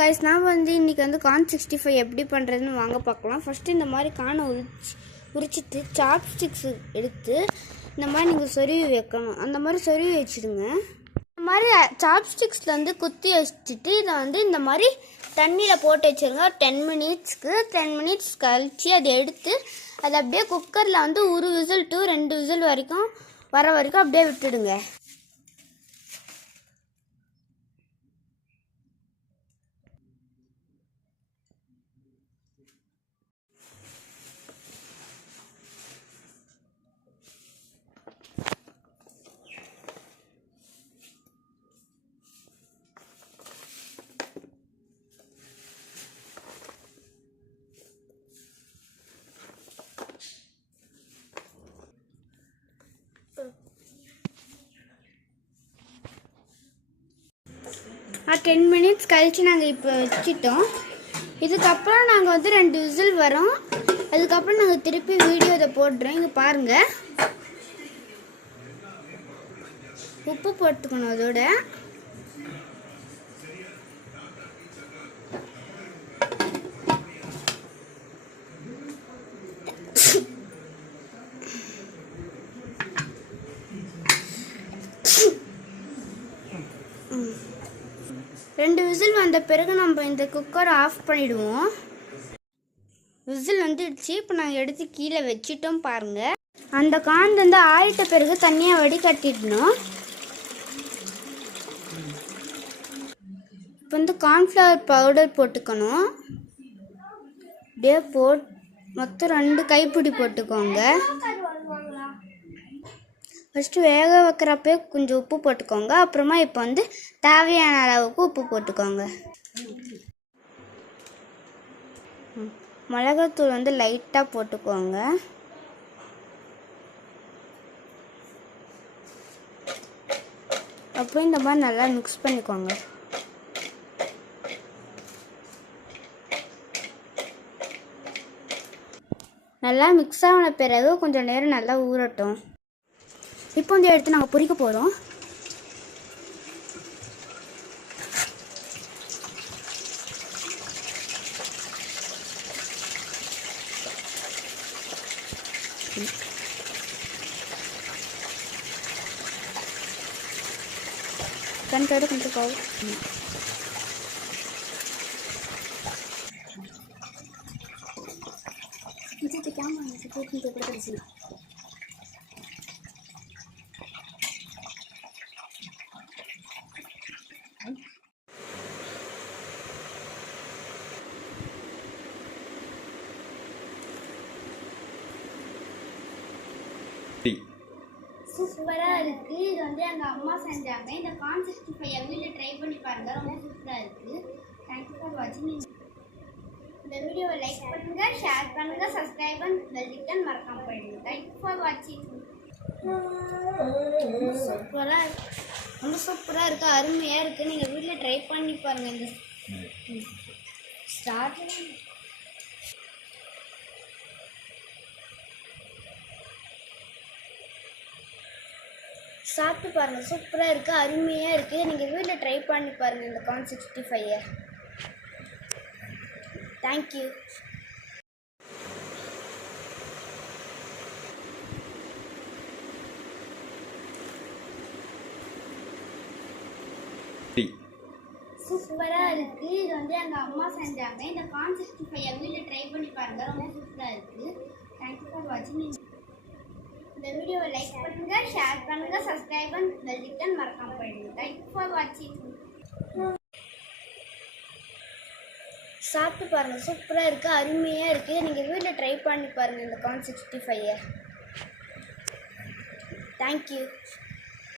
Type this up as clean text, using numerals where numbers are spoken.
Guys, நான் இன்றைக்கி corn 65 எப்படி பண்ணுறதுன்னு வாங்க பார்க்கலாம். ஃபஸ்ட்டு இந்த மாதிரி கார்னை உரிச்சிட்டு சாப்ஸ்டிக்ஸ் எடுத்து இந்த மாதிரி நீங்கள் சொருவி வைக்கணும். அந்த மாதிரி சொருவி வச்சுடுங்க. இந்த மாதிரி சாப்ஸ்டிக்ஸில் குத்தி வச்சுட்டு இதை இந்த மாதிரி தண்ணியில் போட்டு வச்சுருங்க. 10 மினிட்ஸ் கழித்து அதை எடுத்து அதை அப்படியே குக்கரில் 1 விசில் to 2 விசில் வரைக்கும் வர வரைக்கும் அப்படியே விட்டுடுங்க. ஆ 10 மினிட்ஸ் கழித்து நாங்கள் இப்போ வச்சிட்டோம். இதுக்கப்புறம் நாங்கள் 2 விசில் வரோம். அதுக்கப்புறம் நாங்கள் திருப்பி வீடியோ இதை போடுறோம். இங்கே பாருங்கள், உப்பு போட்டுக்கணும். அதோட ரெண்டு விசில் வந்த பிறகு நம்ம இந்த குக்கரை ஆஃப் பண்ணிடுவோம். விசில் வந்துடுச்சு. இப்போ நாங்கள் எடுத்து கீழே வச்சிட்டோம். பாருங்கள், அந்த கார்ன் ஆயிட்ட பிறகு தண்ணியை வடிகட்டிடணும். இப்போ கார்ன்ஃப்ளவர் பவுடர் போட்டுக்கணும். அப்படியே மொத்தம் 2 கைப்பிடி போட்டுக்கோங்க. ஃபஸ்ட்டு வேக வைக்கிறப்பே கொஞ்சம் உப்பு போட்டுக்கோங்க. அப்புறமா இப்போ தேவையான அளவுக்கு உப்பு போட்டுக்கோங்க. மிளகாத்தூள் லைட்டாக போட்டுக்கோங்க. அப்புறம் இந்த மாதிரி நல்லா மிக்ஸ் பண்ணிக்கோங்க. நல்லா மிக்ஸ் ஆன பிறகு கொஞ்சம் நேரம் நல்லா ஊறட்டும். இப்போ எடுத்து நாங்கள் பொரிக்க போகிறோம். கண்காடு கொஞ்சம் போகும். சூப்பராக இருக்குது. இது எங்கள் அம்மா செஞ்சாங்க. இந்த கார்ன் 65 வீட்டில் ட்ரை பண்ணி பாருங்கள். ரொம்ப சூப்பராக இருக்குது. தேங்க்யூ ஃபார் வாட்சிங். இந்த வீடியோவை லைக் பண்ணுங்கள், ஷேர் பண்ணுங்கள், சப்ஸ்கிரைப் பண்ணி பெல் பட்டன் மறக்காம போயிடுங்க. தேங்க்யூ ஃபார் வாட்சிங். ரொம்ப சூப்பராக இருக்குது, அருமையாக இருக்குது. நீங்கள் வீட்டில் ட்ரை பண்ணி பாருங்கள். இந்த ஸ்டார்ட் சாப்பிட்டு பாருங்கள். சூப்பராக இருக்குது, அருமையாக இருக்குது. நீங்கள் வீட்டில் ட்ரை பண்ணி பாருங்கள் இந்த கார்ன் 65. தேங்க்யூ. சூப்பராக இருக்குது. இது எங்கள் அம்மா செஞ்சாங்க. இந்த கார்ன் 65 வீட்டில் ட்ரை பண்ணி பாருங்கள். ரொம்ப சூப்பராக இருக்குது. தேங்க்யூ ஃபார் வாட்சிங். இந்த வீடியோவை லைக் பண்ணுங்கள், ஷேர் பண்ணுங்கள், சப்ஸ்கிரைப் பண்ணி பெல் பட்டன் மறக்காம போயிடுங்க. தேங்க்யூ ஃபார் வாட்சிங். சாப்பிட்டு பாருங்கள். சூப்பராக இருக்குது, அருமையாக இருக்குது. நீங்கள் வீட்டில் ட்ரை பண்ணி பாருங்கள் இந்த கார்ன் 65. தேங்க்யூ.